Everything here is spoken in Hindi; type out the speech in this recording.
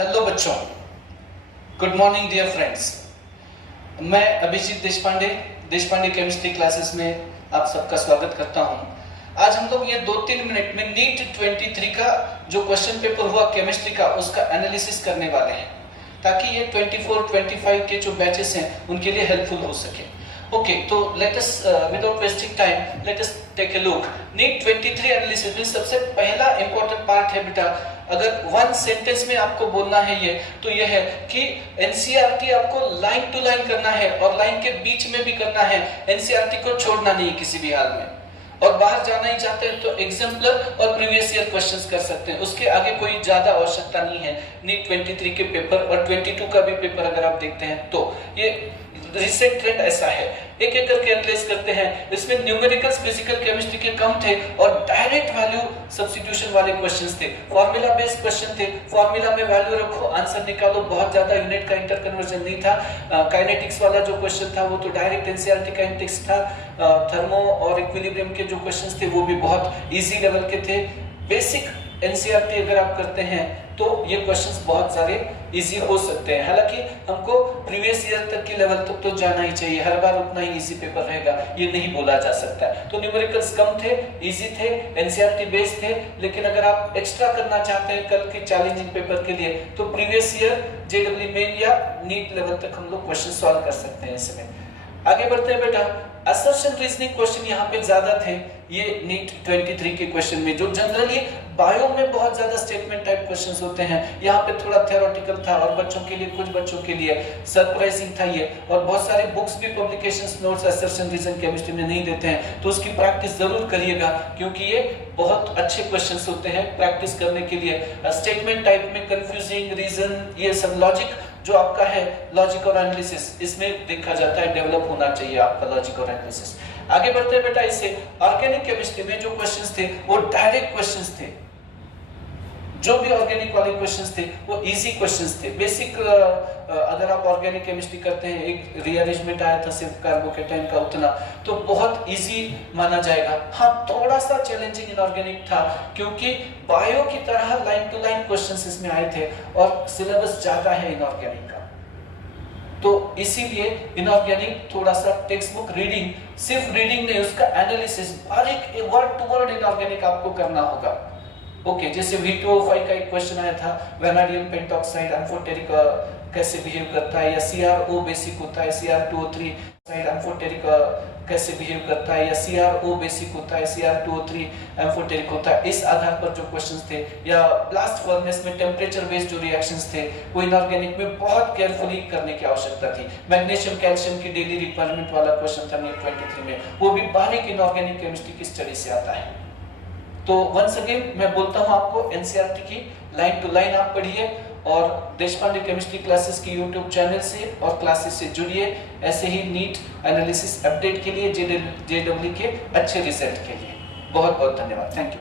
हेलो बच्चों, गुड मॉर्निंग डियर फ्रेंड्स। मैं अभिजीत देशपांडे केमिस्ट्री क्लासेस में आप सबका स्वागत करता हूं। आज हम लोग ये 2-3 मिनट में नीट 23 का जो क्वेश्चन पेपर हुआ केमिस्ट्री का उसका एनालिसिस करने वाले हैं, ताकि ये 24-25 के जो बैचेस हैं उनके लिए हेल्पफुल हो सके। ओके, तो let us without wasting time let us take a look. NEET 23 analysis में सबसे पहला इंपॉर्टेंट पार्ट है बेटा, अगर वन सेंटेंस में आपको बोलना है ये, तो ये है कि एनसीईआरटी आपको लाइन टू लाइन करना है और लाइन के बीच में भी करना है। एनसीईआरटी को छोड़ना नहीं किसी भी हाल में, और बाहर जाना ही चाहते हैं तो एग्जाम्पलर और प्रीवियस ईयर क्वेश्चंस कर सकते हैं। उसके आगे कोई ज्यादा आवश्यकता नहीं है। नीट 23 के पेपर और 22 का भी पेपर अगर आप देखते हैं तो ये रिसेंट ट्रेंड ऐसा है। एक एक करके एनालाइज करते हैं। इसमें न्यूमेरिकल्स फिजिकल केमिस्ट्री के कम थे और डायरेक्ट वैल्यू सब्स्टिट्यूशन वाले क्वेश्चंस थे, फार्मूला बेस्ड क्वेश्चन थे। फार्मूला में वैल्यू रखो, आंसर निकालो, बहुत ज्यादा यूनिट का इंटर कन्वर्जन नहीं था। काइनेटिक्स वाला जो क्वेश्चन था वो तो डायरेक्ट एनसीईआरटी काइनेटिक्स था। थर्मो और इक्विलिब्रियम के जो क्वेश्चंस थे वो भी बहुत इजी लेवल के थे। बेसिक एनसीईआरटी अगर आप करते हैं तो ये क्वेश्चंस बहुत सारे इजी हो सकते हैं। हालांकि हमको प्रीवियस ईयर तक की लेवल तक तो जाना ही चाहिए, हर बार उतना ही इजी पेपर रहेगा ये नहीं बोला जा सकता। तो न्यूमेरिकल्स कम थे, इजी थे, एनसीईआरटी बेस्ड थे। लेकिन अगर आप एक्स्ट्रा करना चाहते हैं कल के चैलेंजिंग पेपर के लिए तो प्रीवियस ईयर जेडब्ल्यू मेन या नीट लेवल तक हम लोग क्वेश्चन सॉल्व कर सकते हैं। इसमें आगे बढ़ते हैं बेटा। असर्शन रीजनिंग क्वेश्चन यहाँ पे ज्यादा थे ये नीट 23 के क्वेश्चन में, जो जनरली बायो में बहुत ज्यादा स्टेटमेंट टाइप क्वेश्चंस होते हैं। यहाँ पे थोड़ा थ्योरेटिकल था और बच्चों के लिए, कुछ बच्चों के लिए सरप्राइजिंग था ये। और बहुत सारे बुक्स भी, publications, notes assertion reason chemistry में नहीं देते हैं, तो उसकी प्रैक्टिस जरूर करिएगा क्योंकि ये बहुत अच्छे क्वेश्चंस होते हैं प्रैक्टिस करने के लिए। स्टेटमेंट टाइप में कंफ्यूजिंग रीजन, ये सब लॉजिक जो आपका है, लॉजिक और एनालिसिस, इसमें देखा जाता है, डेवलप होना चाहिए आपका लॉजिक और एनालिसिस। आगे बढ़ते हैं बेटा। इससे ऑर्गेनिक केमिस्ट्री में जो क्वेश्चंस थे वो डायरेक्ट क्वेश्चंस थे। जो भी ऑर्गेनिक वाले क्वेश्चंस थे वो इजी क्वेश्चंस थे। बेसिक अगर आप ऑर्गेनिक केमिस्ट्री करते हैं, एक रीअरेंजमेंट आया था सिर्फ कार्बोकेटाइन का, उतना तो बहुत इजी माना जाएगा। हाँ, थोड़ा सा चैलेंजिंग इनऑर्गेनिक था क्योंकि बायो की तरह लाइन टू लाइन क्वेश्चंस इसमें आए थे और सिलेबस ज्यादा है इनऑर्गेनिक का, तो इसीलिए इनऑर्गेनिक थोड़ा सा टेक्स्ट बुक रीडिंग, सिर्फ रीडिंग नहीं, उसका एनालिसिस बारीक वर्ड टू वर्ड इनऑर्गेनिक आपको करना होगा। ओके, जैसे V2O5 का एक क्वेश्चन आया था, वेनाडियम पेंटॉक्साइड एम्फोटेरिक कैसे बिहेव करता है, या CrO बेसिक होता है, Cr2O3 एम्फोटेरिक कैसे बिहेव करता है, या CrO बेसिक होता है, Cr2O3 एम्फोटेरिक होता है। इस आधार पर जो क्वेश्चंस थे, या ब्लास्ट फर्नेस में टेम्परेचर बेस्ड जो रिएक्शंस थे वो इनऑर्गेनिक में बहुत केयरफुली करने की आवश्यकता थी। मैग्नीशियम कैल्शियम की डेली रिक्वायरमेंट वाला क्वेश्चन था नीट 23 में, वो भी बारीक इनऑर्गेनिक केमिस्ट्री की स्टडी से आता है। तो वंस अगेन मैं बोलता हूं आपको, एनसीईआरटी की लाइन टू लाइन आप पढ़िए और देशपांडे केमिस्ट्री क्लासेस की यूट्यूब चैनल से और क्लासेस से जुड़िए। ऐसे ही नीट एनालिसिस अपडेट के लिए, जेडब्ल्यू के अच्छे रिजल्ट के लिए। बहुत बहुत धन्यवाद, थैंक यू।